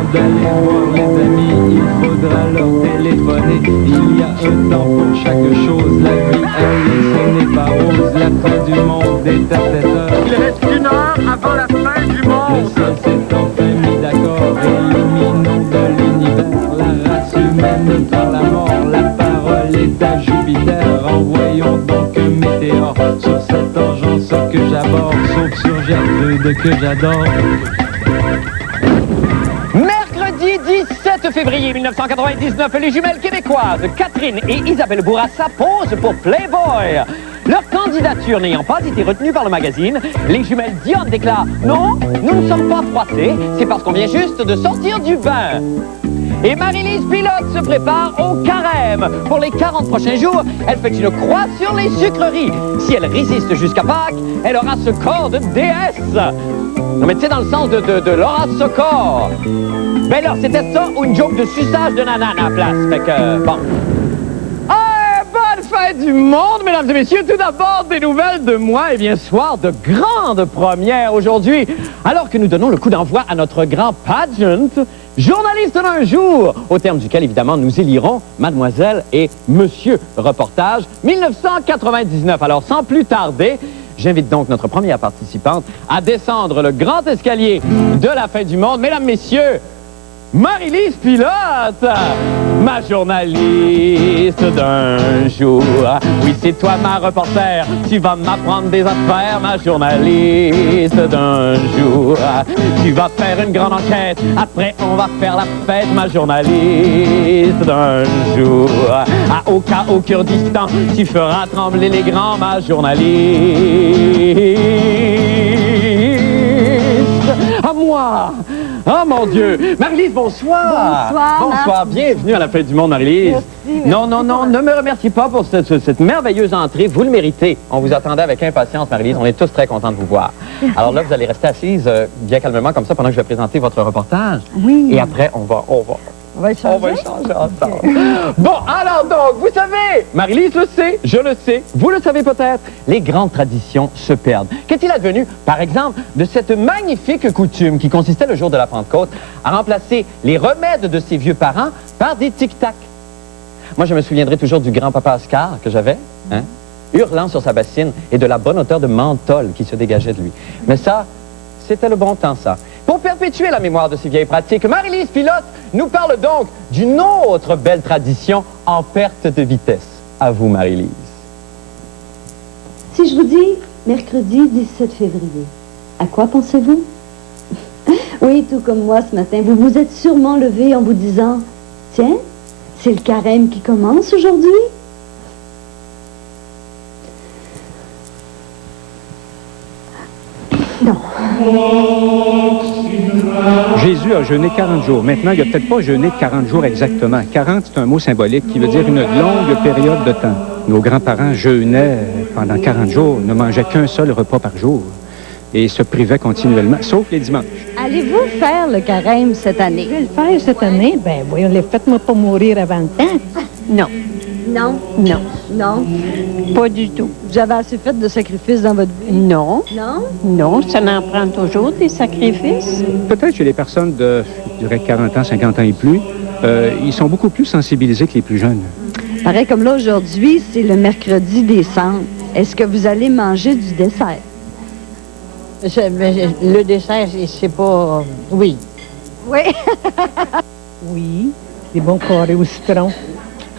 temps d'aller voir les amis, il faudra leur téléphoner. Il y a un temps pour chaque chose, la vie elle, ce n'est pas rose. La fin du monde est à 7 heures. Il reste 1 heure avant la fin du Le monde. ciel s'est enfin mis d'accord, éliminons de l'univers la race humaine par la mort. La parole est à Jupiter, envoyons donc un météore sur cette engeance que j'aborde, sauf sur Gertrude que j'adore. Mercredi 17 février 1999, les jumelles québécoises Catherine et Isabelle Bourassa posent pour Playboy. Leur candidature n'ayant pas été retenue par le magazine, les jumelles Dion déclarent « Non, nous ne sommes pas froissées, c'est parce qu'on vient juste de sortir du bain ». Et Marie-Lise Pilote se prépare au carême. Pour les 40 prochains jours, elle fait une croix sur les sucreries. Si elle résiste jusqu'à Pâques, elle aura ce corps de déesse. Non mais tu sais, dans le sens de Laura Sokor. Ben alors, c'était ça ou une joke de suçage de nana à la place. Fait que, bon. Bonne fête du monde, mesdames et messieurs. Tout d'abord, des nouvelles de moi. Et bien, soir de grande première aujourd'hui. Alors que nous donnons le coup d'envoi à notre grand pageant, journaliste d'un jour, au terme duquel, évidemment, nous élirons Mademoiselle et Monsieur Reportage 1999. Alors, sans plus tarder, j'invite donc notre première participante à descendre le grand escalier de la fin du monde. Mesdames, messieurs, Marie-Lise Pilote, ma journaliste d'un jour. Oui, c'est toi ma reporter, tu vas m'apprendre des affaires, ma journaliste d'un jour. Tu vas faire une grande enquête, après on va faire la fête, ma journaliste d'un jour. Au Kurdistan, tu feras trembler les grands, ma journaliste. À moi. Oh mon Dieu! Marie-Lise, bonsoir! Bonsoir! Bonsoir, bienvenue à la fête du monde, Marie-Lise. Merci. Non, ne me remerciez pas pour cette merveilleuse entrée. Vous le méritez. On vous attendait avec impatience, Marie-Lise. On est tous très contents de vous voir. Alors là, vous allez rester assise bien calmement comme ça pendant que je vais présenter votre reportage. Oui. Et après, on va échanger ensemble. Bon, alors donc, vous savez, Marie-Lise le sait, je le sais, vous le savez peut-être, les grandes traditions se perdent. Qu'est-il advenu, par exemple, de cette magnifique coutume qui consistait le jour de la Pentecôte à remplacer les remèdes de ses vieux parents par des tic-tac? Moi, je me souviendrai toujours du grand-papa Oscar que j'avais, hein, hurlant sur sa bassine et de la bonne odeur de menthol qui se dégageait de lui. Mais ça, c'était le bon temps, ça. Pour perpétuer la mémoire de ces vieilles pratiques, Marie-Lise Pilote nous parle donc d'une autre belle tradition en perte de vitesse. À vous, Marie-Lise. Si je vous dis mercredi 17 février, à quoi pensez-vous? Oui, tout comme moi ce matin, vous vous êtes sûrement levé en vous disant « Tiens, c'est le carême qui commence aujourd'hui? » Non. Jésus a jeûné 40 jours. Maintenant, il n'a peut-être pas jeûné 40 jours exactement. 40, c'est un mot symbolique qui veut dire une longue période de temps. Nos grands-parents jeûnaient pendant 40 jours, ne mangeaient qu'un seul repas par jour et se privaient continuellement, sauf les dimanches. Allez-vous faire le carême cette année? Je vais le faire cette année. Ben, voyons, faites-moi pas mourir avant le temps. Non, Non. non, Non. pas du tout. Vous avez assez fait de sacrifices dans votre vie? Non, Non? non, ça en prend toujours des sacrifices. Peut-être chez les personnes de, je dirais, 40 ans, 50 ans et plus, ils sont beaucoup plus sensibilisés que les plus jeunes. Pareil comme là, aujourd'hui, c'est le mercredi des cendres. Est-ce que vous allez manger du dessert? Le dessert, c'est pas... Oui. Oui. Oui, des bons carrés au citron.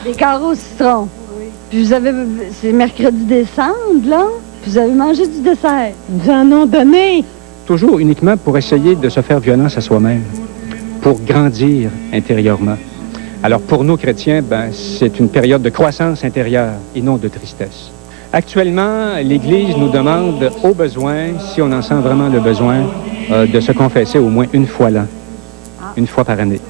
Des carreaux au citron. Oui. Puis vous avez... C'est mercredi des cendres, là? Puis vous avez mangé du dessert. Nous en ont donné. Toujours uniquement pour essayer de se faire violence à soi-même, pour grandir intérieurement. Alors pour nous chrétiens, c'est une période de croissance intérieure et non de tristesse. Actuellement, l'Église nous demande au besoin, si on en sent vraiment le besoin, de se confesser au moins une fois l'an, une fois par année.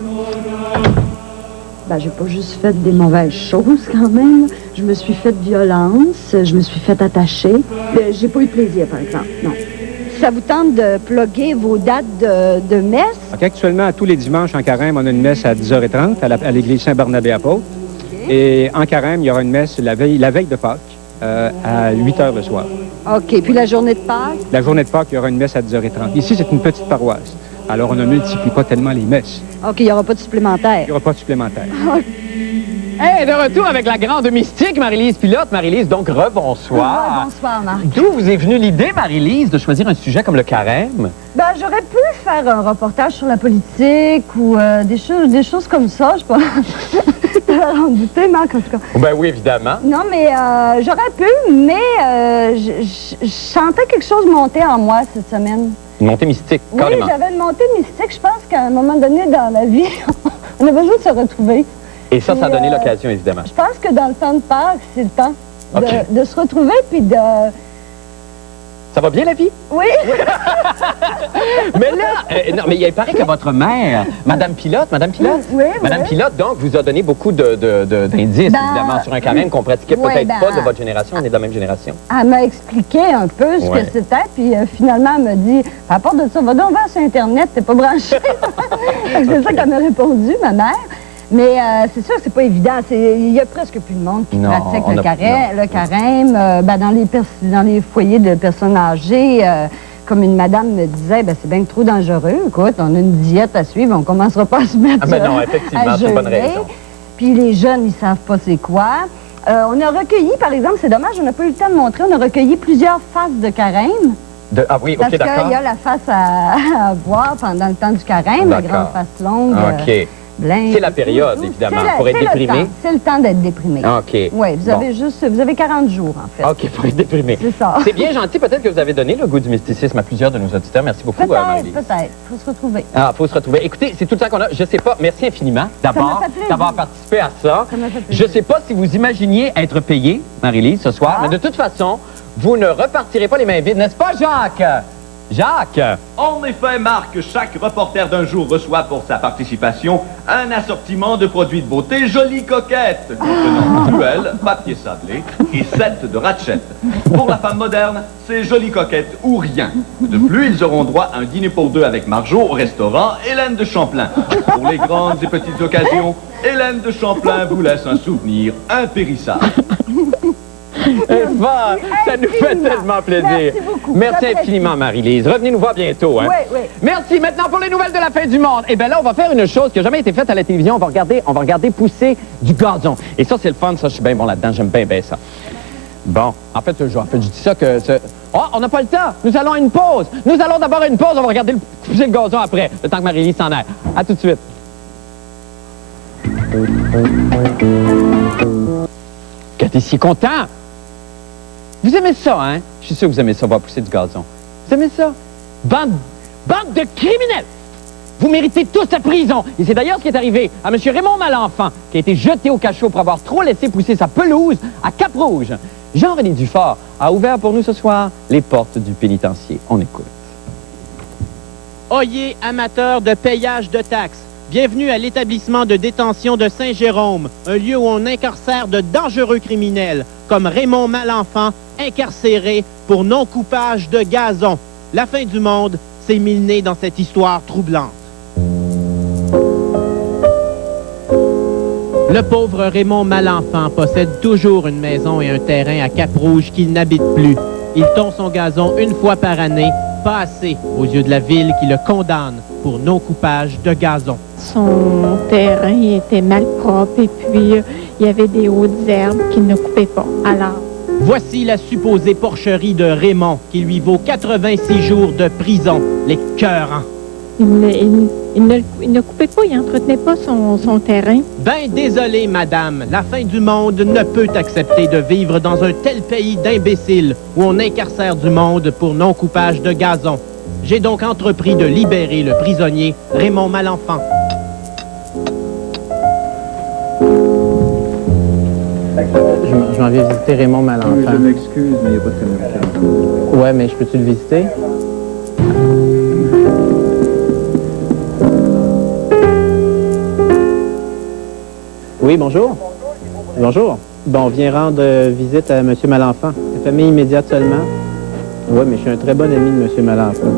J'ai pas juste fait des mauvaises choses quand même. Je me suis fait violence, je me suis fait attacher. J'ai pas eu de plaisir, par exemple, non. Ça vous tente de plugger vos dates de messe? Donc, actuellement, tous les dimanches en carême, on a une messe à 10h30 à l'église Saint-Barnabé-Apôtre. Okay. Et en carême, il y aura une messe la veille de Pâques à 8h le soir. OK. Puis la journée de Pâques? La journée de Pâques, il y aura une messe à 10h30. Ici, c'est une petite paroisse. Alors, on ne multiplie pas tellement les messes. OK, il n'y aura pas de Il supplémentaire. n'y aura pas de supplémentaire. Hey, de retour avec la grande mystique, Marie-Lise Pilote. Marie-Lise, donc, rebonsoir. Bonsoir, Marc. D'où vous est venue l'idée, Marie-Lise, de choisir un sujet comme le carême? Ben, j'aurais pu faire un reportage sur la politique ou des choses comme ça, je pense. En douter, Marc, en tout cas. Ben oui, évidemment. Non, mais j'aurais pu, mais je sentais quelque chose monter en moi cette semaine. Une montée mystique, carrément. Oui, j'avais une montée mystique. Je pense qu'à un moment donné dans la vie, on a besoin de se retrouver. Et ça a donné l'occasion, évidemment. Je pense que dans le temps de Pâques, c'est le temps OK. de se retrouver puis de... Ça va bien, la vie? Oui, Mais là, non, mais il paraît que votre mère, Madame Pilote, Oui, Madame oui. Pilote, donc, vous a donné beaucoup d'indices, évidemment, sur un carême qu'on pratiquait ouais, peut-être pas ben, de votre génération. On est de la même génération. elle m'a expliqué un peu ce Ouais. que c'était, puis finalement, elle m'a dit, à part de ça, va donc voir sur Internet, t'es pas branché. C'est ça qu'elle m'a répondu, ma mère. Mais c'est sûr, c'est pas évident. Il y a presque plus de monde qui Non, pratique on le a- carême. Ben, dans les foyers de personnes âgées, comme une madame me disait, ben, c'est bien trop dangereux. Écoute, on a une diète à suivre, on commencera pas à se mettre Ah, ben non, effectivement, à c'est une bonne jeûner. raison. Puis les jeunes, ils savent pas c'est quoi. On a recueilli, par exemple, c'est dommage, on n'a pas eu le temps de montrer, on a recueilli plusieurs faces de carême. Ah oui, Parce OK, d'accord. qu'il y a la face à voir pendant le temps du carême, la D'accord. grande face longue. OK. blanche. C'est la période, évidemment, pour être déprimé. C'est le temps d'être déprimé. OK. Oui, vous Bon. avez 40 jours, en fait. OK, pour être déprimé. C'est ça. C'est bien gentil, peut-être que vous avez donné le goût du mysticisme à plusieurs de nos auditeurs. Merci beaucoup, Marie-Lise. Peut-être. Faut se retrouver. Ah, faut se retrouver. Écoutez, c'est tout le temps qu'on a. Je sais pas. Merci infiniment d'abord Ça m'a fait plaisir. d'avoir participé à ça. Ça m'a fait plaisir. Je sais pas si vous imaginiez être payé, Marie-Lise, ce soir, mais de toute façon, vous ne repartirez pas les mains vides, n'est-ce pas, Jacques? Jacques! En effet, Marc, chaque reporter d'un jour reçoit pour sa participation un assortiment de produits de beauté Jolie Coquette, contenant duel, papier sablé et 7 de ratchet. Pour la femme moderne, c'est Jolie Coquette ou rien. De plus, ils auront droit à un dîner pour deux avec Marjo au restaurant Hélène de Champlain. Pour les grandes et petites occasions, Hélène de Champlain vous laisse un souvenir impérissable. Eva, ça nous fait Infiniment. tellement plaisir. Merci beaucoup. Merci J'apprécie. infiniment, Marie-Lise. Revenez nous voir bientôt. Hein? Oui, oui. Merci. Maintenant, pour les nouvelles de la fin du monde. Eh bien là, on va faire une chose qui n'a jamais été faite à la télévision. On va regarder pousser du gazon. Et ça, c'est le fun. Ça, je suis bien bon là-dedans. J'aime bien ça. Bon, en fait, je dis ça que... Oh, on n'a pas le temps. Nous allons à une pause. Nous allons d'abord à une pause. On va regarder pousser le gazon après, le temps que Marie-Lise s'en aille. À tout de suite. Quand t'es si content. Vous aimez ça, hein? Je suis sûr que vous aimez ça, voir pousser du gazon. Vous aimez ça? Bande de criminels! Vous méritez tous la prison. Et c'est d'ailleurs ce qui est arrivé à M. Raymond Malenfant, qui a été jeté au cachot pour avoir trop laissé pousser sa pelouse à Cap-Rouge. Jean-René Dufort a ouvert pour nous ce soir les portes du pénitencier. On écoute. Oyez, amateurs de payage de taxes. Bienvenue à l'établissement de détention de Saint-Jérôme, un lieu où on incarcère de dangereux criminels, comme Raymond Malenfant, incarcéré pour non-coupage de gazon. La fin du monde s'est milnée dans cette histoire troublante. Le pauvre Raymond Malenfant possède toujours une maison et un terrain à Cap-Rouge qu'il n'habite plus. Il tond son gazon une fois par année, pas assez aux yeux de la ville qui le condamne pour non-coupage de gazon. Son terrain était mal propre et puis il y avait des hautes herbes qu'il ne coupait pas. Alors, Voici la supposée porcherie de Raymond qui lui vaut 86 jours de prison. Les cœurs. il ne coupait pas, il n'entretenait pas son terrain. Ben désolé, madame, la fin du monde ne peut accepter de vivre dans un tel pays d'imbéciles où on incarcère du monde pour non-coupage de gazon. J'ai donc entrepris de libérer le prisonnier Raymond Malenfant. Je m'en vais visiter Raymond Malenfant. Je m'excuse, mais il n'y a pas de communication. Ouais, mais je peux-tu le visiter? Oui, bonjour. Bonjour. Bon, on vient rendre visite à M. Malenfant. C'est famille immédiate seulement. Oui, mais je suis un très bon ami de M. Malenfant.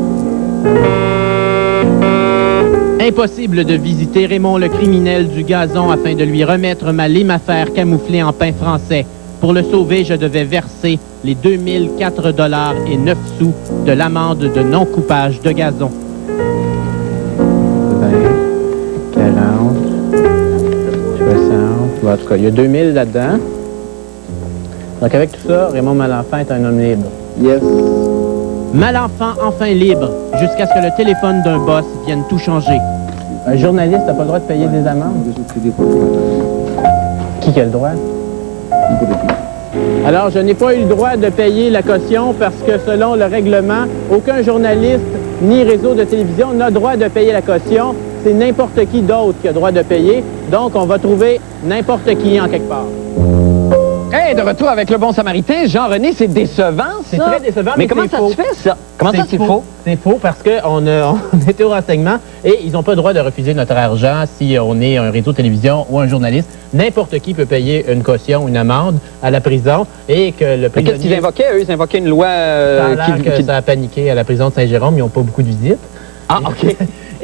Impossible de visiter Raymond le criminel du gazon afin de lui remettre ma lime à faire camouflée en pain français. Pour le sauver, je devais verser les 2004 $ et 9 sous de l'amende de non-coupage de gazon. En tout cas, il y a 2000 là-dedans. Donc avec tout ça, Raymond Malenfant est un homme libre. Yes. Malenfant enfin libre, jusqu'à ce que le téléphone d'un boss vienne tout changer. Un journaliste n'a pas le droit de payer des amendes? Qui a le droit? Alors, je n'ai pas eu le droit de payer la caution parce que selon le règlement, aucun journaliste ni réseau de télévision n'a droit de payer la caution. C'est n'importe qui d'autre qui a droit de payer. Donc, on va trouver n'importe qui en quelque part. Hey, de retour avec le bon samaritain, Jean-René, c'est décevant, ça? C'est très décevant, mais comment c'est ça faux. se fait, ça? Comment ça, c'est faux? C'est faux parce qu'on on était au renseignement et ils n'ont pas le droit de refuser notre argent si on est un réseau de télévision ou un journaliste. N'importe qui peut payer une caution, une amende à la prison et que le prisonnier... Mais qu'est-ce qu'ils invoquaient, eux? Ils invoquaient une loi Ça a l'air que ça a paniqué à la prison de Saint-Jérôme. Ils n'ont pas beaucoup de visites. Ah, OK.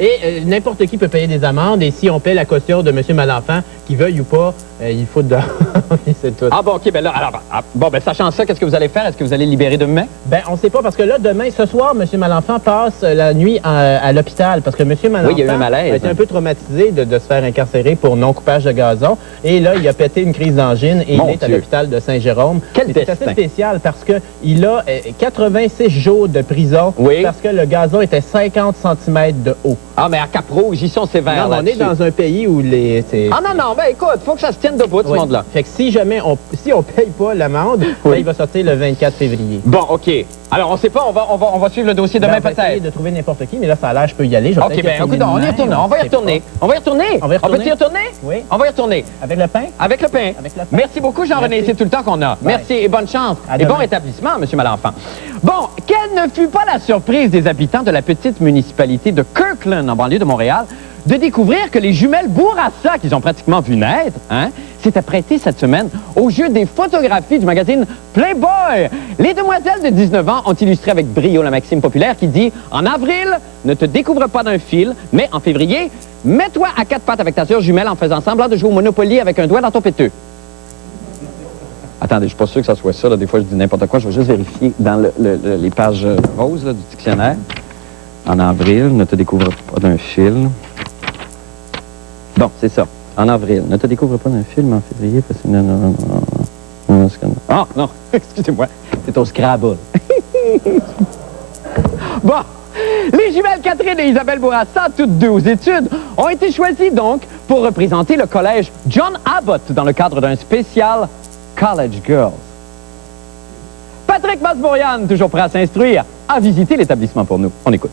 Et n'importe qui peut payer des amendes. Et si on paie la caution de M. Malenfant, qu'il veuille ou pas, il faut dehors. C'est tout. Ah bon, OK, ben là, alors, ben, sachant ça, qu'est-ce que vous allez faire? Est-ce que vous allez libérer demain? Ben, on ne sait pas, parce que là, demain, ce soir, M. Malenfant passe la nuit à l'hôpital, parce que M. Malenfant oui, il y a eu un malaise. a été un peu traumatisé de se faire incarcérer pour non-coupage de gazon. Et là, il a pété une crise d'angine et il est à l'hôpital de Saint-Jérôme. C'est assez spécial parce qu'il a 86 jours de prison parce que le gazon était 50 cm de haut. Ah, mais à Cap-Rouge, ils sont sévères là-dessus. On est dans un pays où les... Ah non, ben écoute, il faut que ça se tienne debout, ce monde-là. Fait que si jamais si on paye pas l'amende, ben, il va sortir le 24 février. Bon, OK. Alors, on sait pas, on va suivre le dossier demain, on va essayer de trouver n'importe qui, mais là, ça a l'air, je peux y aller. OK, ben écoute, on y retourne. On va y retourner. On va y retourner. On peut y retourner? Oui. On va y retourner. Avec le pain? Avec le pain. Merci beaucoup, Jean-René. C'est tout le temps qu'on a. Merci et bonne chance. Et bon rétablissement, M. Malenfant. Bon, quelle ne fut pas la surprise des habitants de la petite municipalité de Kirkland, en banlieue de Montréal, de découvrir que les jumelles Bourassa, qu'ils ont pratiquement vu naître, s'étaient prêtées cette semaine au jeu des photographies du magazine Playboy. Les demoiselles de 19 ans ont illustré avec brio la maxime populaire qui dit « En avril, ne te découvre pas d'un fil, mais en février, mets-toi à quatre pattes avec ta sœur jumelle en faisant semblant de jouer au Monopoly avec un doigt dans ton péteux. » Attendez, je suis pas sûr que ça soit ça. Là. Des fois, je dis n'importe quoi. Je vais juste vérifier dans les pages roses là, du dictionnaire. En avril, ne te découvre pas d'un fil. Bon, c'est ça. En avril. Ne te découvre pas d'un film en février. Parce que... Non. Ah, non. Excusez-moi. C'est au Scrabble. Bon. Les jumelles Catherine et Isabelle Bourassa, toutes deux aux études, ont été choisies donc pour représenter le collège John Abbott dans le cadre d'un spécial College Girls. Patrick Masbourian, toujours prêt à s'instruire, a visité l'établissement pour nous. On écoute.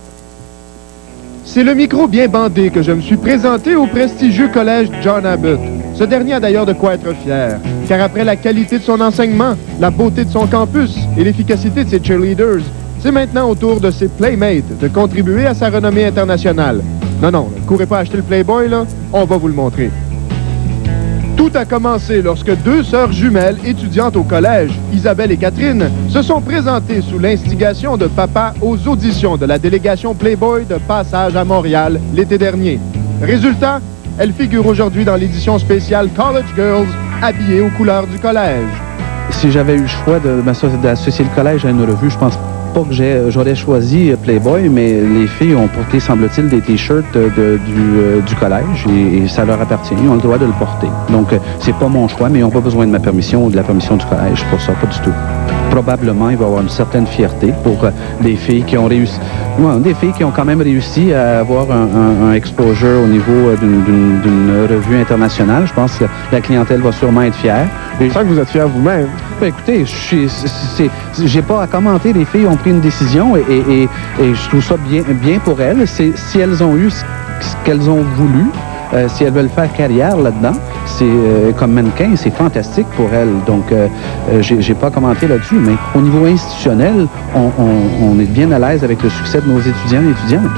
C'est le micro bien bandé que je me suis présenté au prestigieux collège John Abbott. Ce dernier a d'ailleurs de quoi être fier, car après la qualité de son enseignement, la beauté de son campus et l'efficacité de ses cheerleaders, c'est maintenant au tour de ses playmates de contribuer à sa renommée internationale. Non, ne courez pas acheter le Playboy, là, on va vous le montrer. Tout a commencé lorsque deux sœurs jumelles étudiantes au collège, Isabelle et Catherine, se sont présentées sous l'instigation de papa aux auditions de la délégation Playboy de passage à Montréal l'été dernier. Résultat, elles figurent aujourd'hui dans l'édition spéciale College Girls, habillées aux couleurs du collège. Si j'avais eu le choix d'associer le collège à une revue, je pense pas que j'aurais choisi Playboy, mais les filles ont porté, semble-t-il, des T-shirts du collège et ça leur appartient. Ils ont le droit de le porter. Donc, c'est pas mon choix, mais ils n'ont pas besoin de ma permission ou de la permission du collège pour ça, pas du tout. Probablement, il va y avoir une certaine fierté pour des filles qui ont réussi, des filles qui ont quand même réussi à avoir un exposure au niveau d'une revue internationale. Je pense que la clientèle va sûrement être fière. Je sens que vous êtes fier vous-même. Ben, écoutez, j'ai pas à commenter. Les filles ont pris une décision et je trouve ça bien pour elles. Si elles ont eu ce qu'elles ont voulu, si elles veulent faire carrière là-dedans, c'est comme mannequin, c'est fantastique pour elles. Donc, j'ai pas commenté là-dessus, mais au niveau institutionnel, on est bien à l'aise avec le succès de nos étudiants et étudiantes.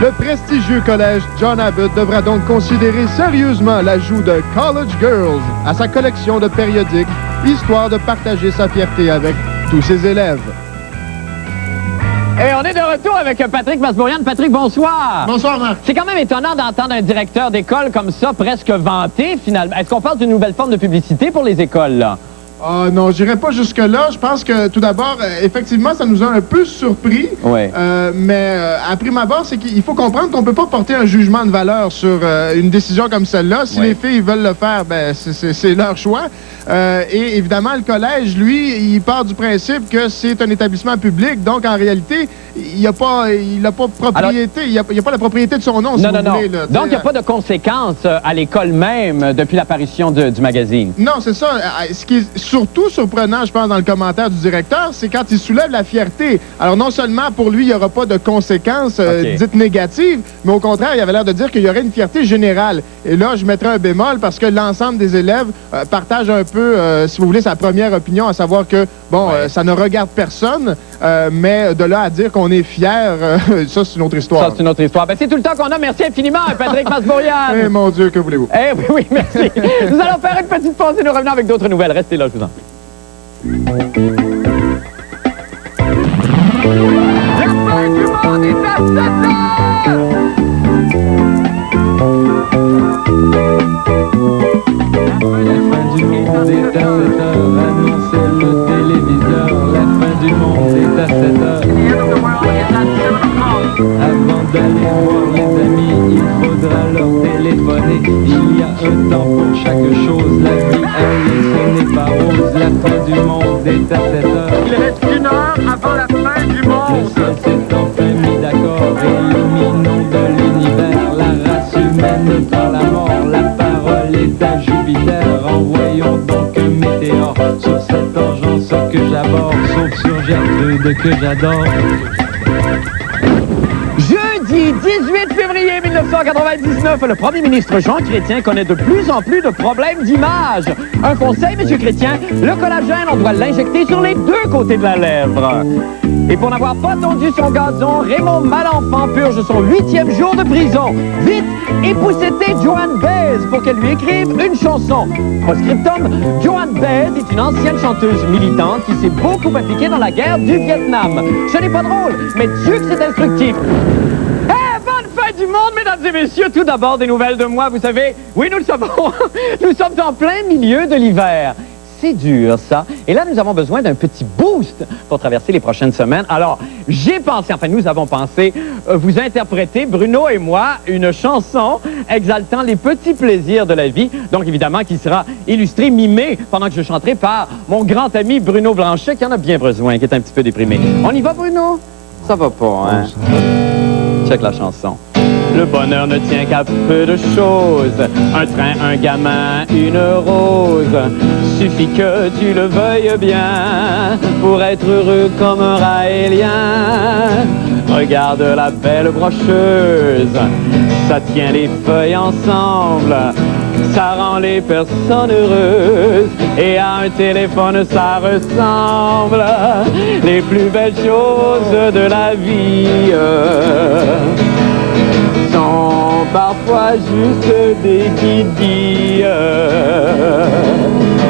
Le prestigieux collège John Abbott devra donc considérer sérieusement l'ajout de College Girls à sa collection de périodiques, histoire de partager sa fierté avec tous ses élèves. Et on est de retour avec Patrick Masbourian. Patrick, bonsoir. Bonsoir, Marc. C'est quand même étonnant d'entendre un directeur d'école comme ça, presque vanté, finalement. Est-ce qu'on parle d'une nouvelle forme de publicité pour les écoles, là? Ah non, j'irai pas jusque-là. Je pense que, tout d'abord, effectivement, ça nous a un peu surpris. Ouais. Mais à prime abord, c'est qu'il faut comprendre qu'on peut pas porter un jugement de valeur sur une décision comme celle-là. Si les filles veulent le faire, ben c'est leur choix. Et évidemment, le collège, lui, il part du principe que c'est un établissement public. Donc, en réalité, il n'a pas propriété. Il n'y a pas la propriété de son nom, si vous voulez. Là, donc, il n'y a pas de conséquences à l'école même depuis l'apparition du magazine. Non, c'est ça. Ce qui est surtout surprenant, je pense, dans le commentaire du directeur, c'est quand il soulève la fierté. Alors, non seulement pour lui, il n'y aura pas de conséquences dites négatives, mais au contraire, il avait l'air de dire qu'il y aurait une fierté générale. Et là, je mettrais un bémol parce que l'ensemble des élèves partagent un peu, si vous voulez, sa première opinion, à savoir que, bon, ça ne regarde personne, mais de là à dire qu'on est fier, ça, c'est une autre histoire. Ça, c'est une autre histoire. Ben, c'est tout le temps qu'on a. Merci infiniment, Patrick Masbourian. Eh, mon Dieu, que voulez-vous? Eh oui, oui, merci. Nous allons faire une petite pause et nous revenons avec d'autres nouvelles. Restez là, je vous en prie. La fin du monde est à 7 heures! Annonçait le téléviseur, la fin du monde est à 7 heures. Avant d'aller voir les amis, il faudra leur téléphoner. Il y a un temps pour chaque chose, la vie, elle, ce n'est pas rose. La fin du monde est à 7 heures. Il reste 1 heure avant la fin du Le monde. ciel s'est enfin mis d'accord, éliminons de l'univers la race humaine par la mort. La parole est à Jupiter, envoyons donc un météore sur cette engeance que j'aborde, sauf sur Gertrude que j'adore. Jeudi 18 février 1999, le premier ministre Jean Chrétien connaît de plus en plus de problèmes d'image. Un conseil, M. Chrétien, le collagène, on doit l'injecter sur les 2 côtés de la lèvre. Et pour n'avoir pas tondu son gazon, Raymond Malenfant purge son 8e jour de prison. Vite, époussetez Joan Baez pour qu'elle lui écrive une chanson. Post-scriptum, Joan Baez est une ancienne chanteuse militante qui s'est beaucoup impliquée dans la guerre du Vietnam. Ce n'est pas drôle, mais Dieu que c'est instructif. Bonne fête du monde, mesdames et messieurs. Tout d'abord, des nouvelles de moi, vous savez. Oui, nous le savons. Nous sommes en plein milieu de l'hiver. C'est dur, ça. Et là, nous avons besoin d'un petit boost pour traverser les prochaines semaines. Alors, j'ai pensé, enfin, nous avons pensé vous interpréter, Bruno et moi, une chanson exaltant les petits plaisirs de la vie. Donc, évidemment, qui sera illustrée, mimée, pendant que je chanterai par mon grand ami Bruno Blanchet, qui en a bien besoin, qui est un petit peu déprimé. On y va, Bruno? Ça va pas, hein? Check la chanson. Le bonheur ne tient qu'à peu de choses. Un train, un gamin, une rose. Suffit que tu le veuilles bien pour être heureux comme un raélien. Regarde la belle brocheuse, ça tient les feuilles ensemble. Ça rend les personnes heureuses et à un téléphone ça ressemble. Les plus belles choses de la vie sont parfois juste des guides.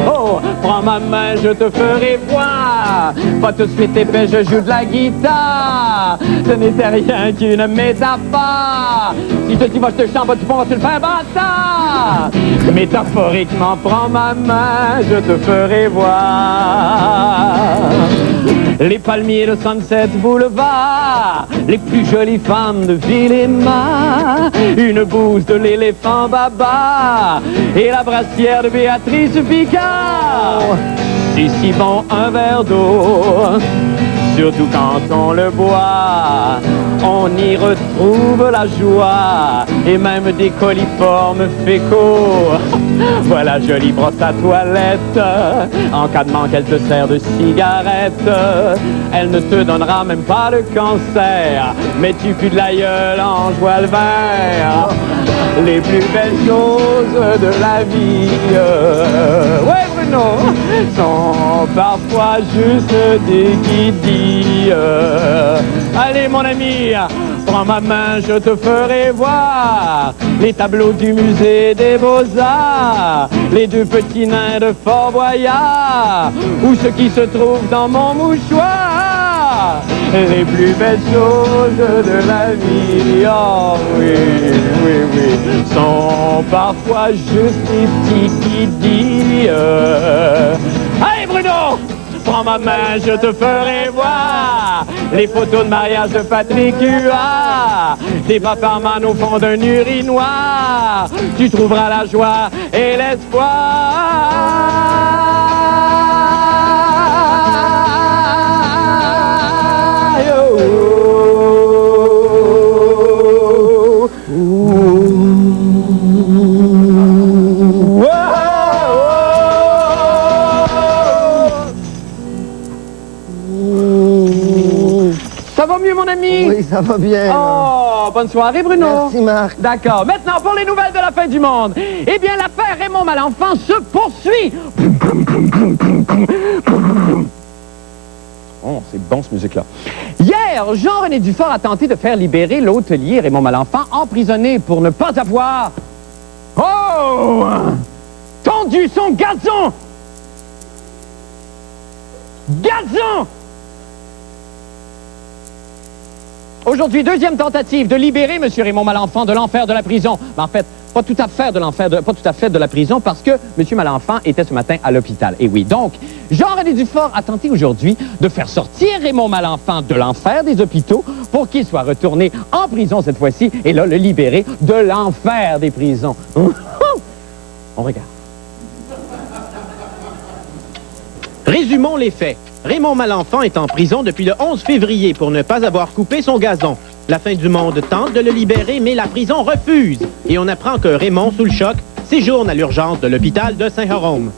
Oh, prends ma main, je te ferai voir. Pas tout de suite épais, je joue de la guitare. Ce n'était rien qu'une métaphore. Si je te dis, moi je te chante, tu pourras te le faire bâtard. Métaphoriquement, prends ma main, je te ferai voir. Les palmiers de Sunset Boulevard, les plus jolies femmes de Villéma, une bouse de l'éléphant Baba et la brassière de Béatrice Picard. C'est si bon un verre d'eau, surtout quand on le boit, on y retrouve la joie et même des coliformes fécaux. Voilà, jolie brosse à toilette, en cas de manque, elle te sert de cigarette. Elle ne te donnera même pas le cancer, mais tu pues de la gueule en joie le vert. Les plus belles choses de la vie, ouais Bruno, sont parfois juste des guidilles. Allez mon ami, prends ma main, je te ferai voir les tableaux du musée des Beaux-Arts, les 2 petits nains de Fort Boyard, ou ce qui se trouve dans mon mouchoir. Les plus belles choses de la vie, oh oui, oui, oui, sont parfois juste des petits guidilles. Allez, Bruno! Prends ma main, je te ferai voir les photos de mariage de Patrick Huard. Des paparman au fond d'un urinoir. Tu trouveras la joie et Ça va mieux, mon ami? Oui, ça va bien. Oh, bonne soirée, Bruno. Merci, Marc. D'accord. Maintenant, pour les nouvelles de la fin du monde. Eh bien, l'affaire Raymond Malenfant se poursuit. Oh, c'est bon, cette musique-là. Hier, Jean-René Dufort a tenté de faire libérer l'hôtelier Raymond Malenfant, emprisonné pour ne pas avoir... Oh! Tendu son gazon! Gazon! Aujourd'hui, deuxième tentative de libérer M. Raymond Malenfant de l'enfer de la prison. Mais en fait, pas tout à fait de la prison parce que M. Malenfant était ce matin à l'hôpital. Et oui, donc, Jean-René Dufort a tenté aujourd'hui de faire sortir Raymond Malenfant de l'enfer des hôpitaux pour qu'il soit retourné en prison cette fois-ci et là, le libérer de l'enfer des prisons. On regarde. Résumons les faits. Raymond Malenfant est en prison depuis le 11 février pour ne pas avoir coupé son gazon. La fin du monde tente de le libérer, mais la prison refuse. Et on apprend que Raymond, sous le choc, séjourne à l'urgence de l'hôpital de Saint-Jérôme.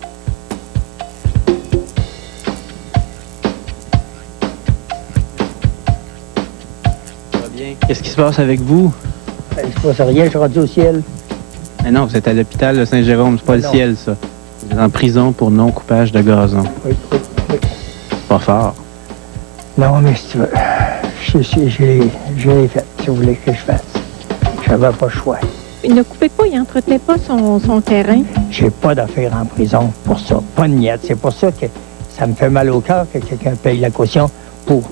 Ça va bien. Qu'est-ce qui se passe avec vous? Il se passe rien, je suis rendu au ciel. Mais non, vous êtes à l'hôpital de Saint-Jérôme, c'est pas le ciel, ça. Vous êtes en prison pour non-coupage de gazon. Oui. C'est pas fort. Non, mais si tu veux, je l'ai fait, si vous voulez que je fasse. J'avais pas le choix. Il ne coupait pas, il n'entretenait pas son terrain. J'ai pas d'affaires en prison pour ça. Pas de miette. C'est pour ça que ça me fait mal au cœur que quelqu'un paye la caution pour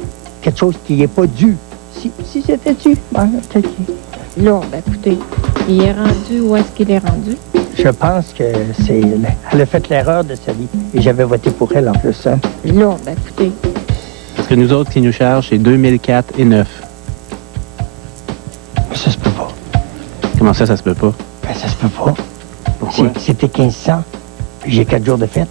quelque chose qui n'est pas dû. Si c'était dû, ben, Là, ben écoutez, il est rendu où est-ce qu'il est rendu? je pense que c'est... Elle a fait l'erreur de sa vie. Et j'avais voté pour elle en plus. Hein. Là, ben écoutez. Parce que nous autres, qui nous chargent, c'est 2004 et 9. Ça se peut pas. Comment ça se peut pas? Ben, ça se peut pas. Pourquoi? C'était 1500, puis j'ai 4 jours de fête.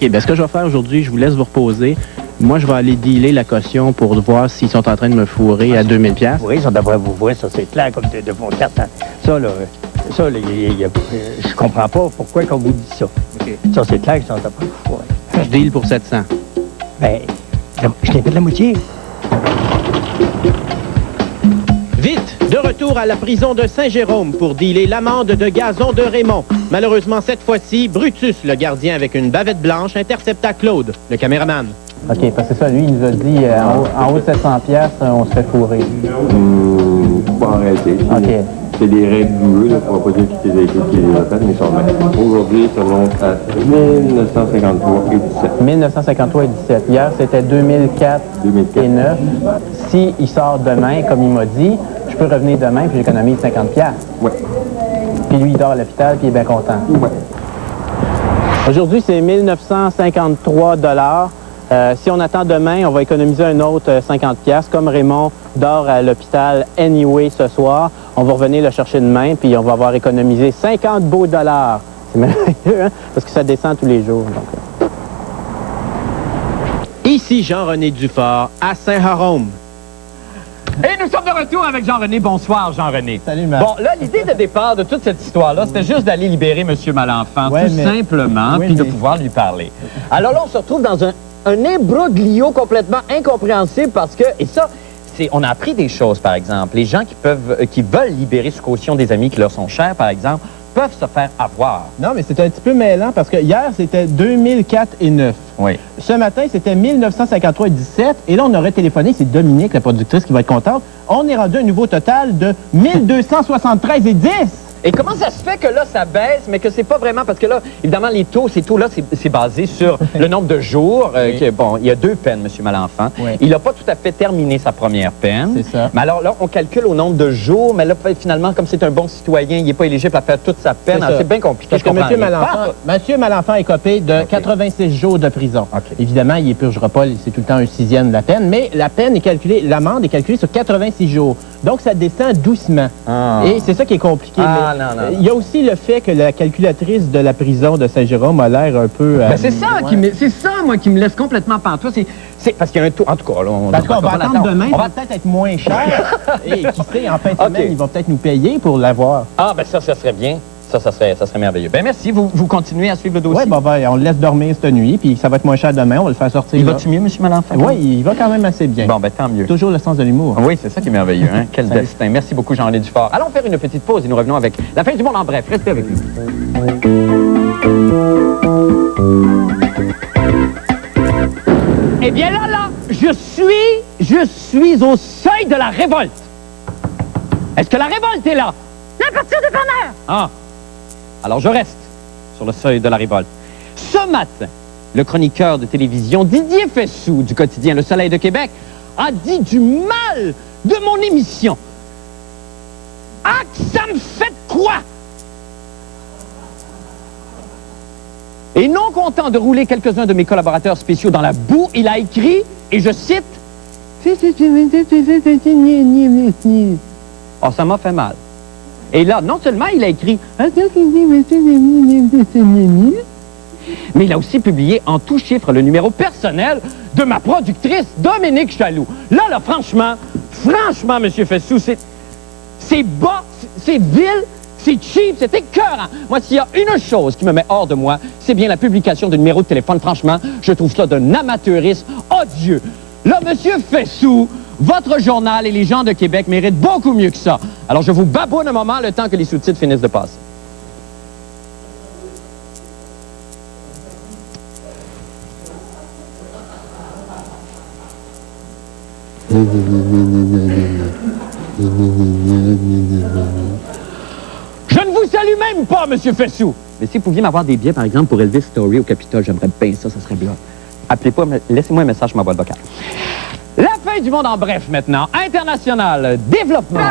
OK, ben ce que je vais faire aujourd'hui, je vous laisse vous reposer. Moi, je vais aller dealer la caution pour voir s'ils sont en train de me fourrer à 2000 $. Oui, ça devrait vous voir, ça c'est clair, comme de vos cartes. Ça, là, je comprends pas pourquoi qu'on vous dit ça. Okay. Ça, c'est clair que ça devrait vous fourrer. Je deal pour 700. Ben, je t'ai fait de la moitié. Vite, de retour à la prison de Saint-Jérôme pour dealer l'amende de gazon de Raymond. Malheureusement, cette fois-ci, Brutus, le gardien avec une bavette blanche, intercepta Claude, le caméraman. OK, parce que ça, lui, il nous a dit en haut de 700 $, on se fait fourrer. Pas arrêter. OK. C'est des règles douées, là, pour pas dire qui les a faites, mais ils sont bien. Aujourd'hui, ça monte à 1953 et 17. 1953 et 17. Hier, c'était 2004 et 9. S'il sort demain, comme il m'a dit, je peux revenir demain puis j'économise 50 $. Oui. Puis lui, il dort à l'hôpital puis il est bien content. Oui. Aujourd'hui, c'est 1953 $. Si on attend demain, on va économiser un autre 50 $. Comme Raymond dort à l'hôpital anyway ce soir, on va revenir le chercher demain, puis on va avoir économisé 50 beaux dollars. C'est merveilleux, hein? Parce que ça descend tous les jours. Donc. Ici Jean-René Dufort, à Saint-Jérôme. Et nous sommes de retour avec Jean-René. Bonsoir, Jean-René. Salut, Marc. Bon, là, l'idée de départ de toute cette histoire-là, c'était juste d'aller libérer M. Malenfant, tout simplement, puis de pouvoir lui parler. Alors là, on se retrouve dans un imbroglio complètement incompréhensible parce que, et ça, on a appris des choses, par exemple. Les gens qui veulent libérer sous caution des amis qui leur sont chers, par exemple, peuvent se faire avoir. Non, mais c'est un petit peu mêlant parce que hier, c'était 2004 et 9. Oui. Ce matin, c'était 1953 et 17. Et là, on aurait téléphoné, c'est Dominique, la productrice, qui va être contente. On est rendu à un nouveau total de 1273 et 10. Et comment ça se fait que là, ça baisse, mais que c'est pas vraiment... Parce que là, évidemment, ces taux-là, c'est basé sur le nombre de jours. Bon, il y a 2 peines, M. Malenfant. Oui. Il n'a pas tout à fait terminé sa première peine. C'est ça. Mais alors là, on calcule au nombre de jours, mais là, finalement, comme c'est un bon citoyen, il n'est pas éligible à faire toute sa peine. C'est bien compliqué. Parce que M. Malenfant est copé de 86 jours de prison. Évidemment, il ne purgera pas, c'est tout le temps un 6e de la peine, mais la peine est calculée, l'amende est calculée sur 86 jours. Donc, ça descend doucement. Et c'est ça qui est compliqué. Il y a aussi le fait que la calculatrice de la prison de Saint-Jérôme a l'air un peu... c'est ça, moi, qui me laisse complètement pantois. C'est parce qu'il y a un taux... En tout cas, là, on va attendre demain, ça va peut-être être moins cher. Et qui sait, en fin de semaine, ils vont peut-être nous payer pour l'avoir. Ah, ben ça serait bien. Ça serait merveilleux. Ben merci, vous continuez à suivre le dossier. Oui, on le laisse dormir cette nuit, puis ça va être moins cher demain, on va le faire sortir. Il va-tu mieux, M. Malenfant? Oui, il va quand même assez bien. Bon, ben tant mieux. Toujours le sens de l'humour. Oui, c'est ça qui est merveilleux, hein? Quel destin. Merci beaucoup, Jean-René Dufort. Allons faire une petite pause et nous revenons avec la fin du monde en bref. Restez avec nous. Eh bien là, je suis au seuil de la révolte. Est-ce que la révolte est là? À partir de bonheur! Ah, alors je reste sur le seuil de la révolte. Ce matin, le chroniqueur de télévision Didier Fessou du quotidien Le Soleil de Québec a dit du mal de mon émission. Ah, que ça me fait quoi? Et non content de rouler quelques-uns de mes collaborateurs spéciaux dans la boue, il a écrit, et je cite... Oh, ça m'a fait mal. Et là, non seulement il a écrit... mais il a aussi publié en tout chiffre le numéro personnel de ma productrice, Dominique Chaloux. Là, franchement, M. Fessou, c'est bas, c'est vil, c'est cheap, c'est écœurant. Moi, s'il y a une chose qui me met hors de moi, c'est bien la publication de numéro de téléphone. Franchement, je trouve ça d'un amateurisme odieux. Là, M. Fessou... Votre journal et les gens de Québec méritent beaucoup mieux que ça. Alors, je vous baboune un moment le temps que les sous-titres finissent de passer. Je ne vous salue même pas, M. Fessou. Mais si vous pouviez m'avoir des billets, par exemple, pour Elvis Story au Capitole, j'aimerais bien ça serait bien. Appelez pas, laissez-moi un message sur ma boîte vocale. La fin du monde en bref maintenant. International, développement.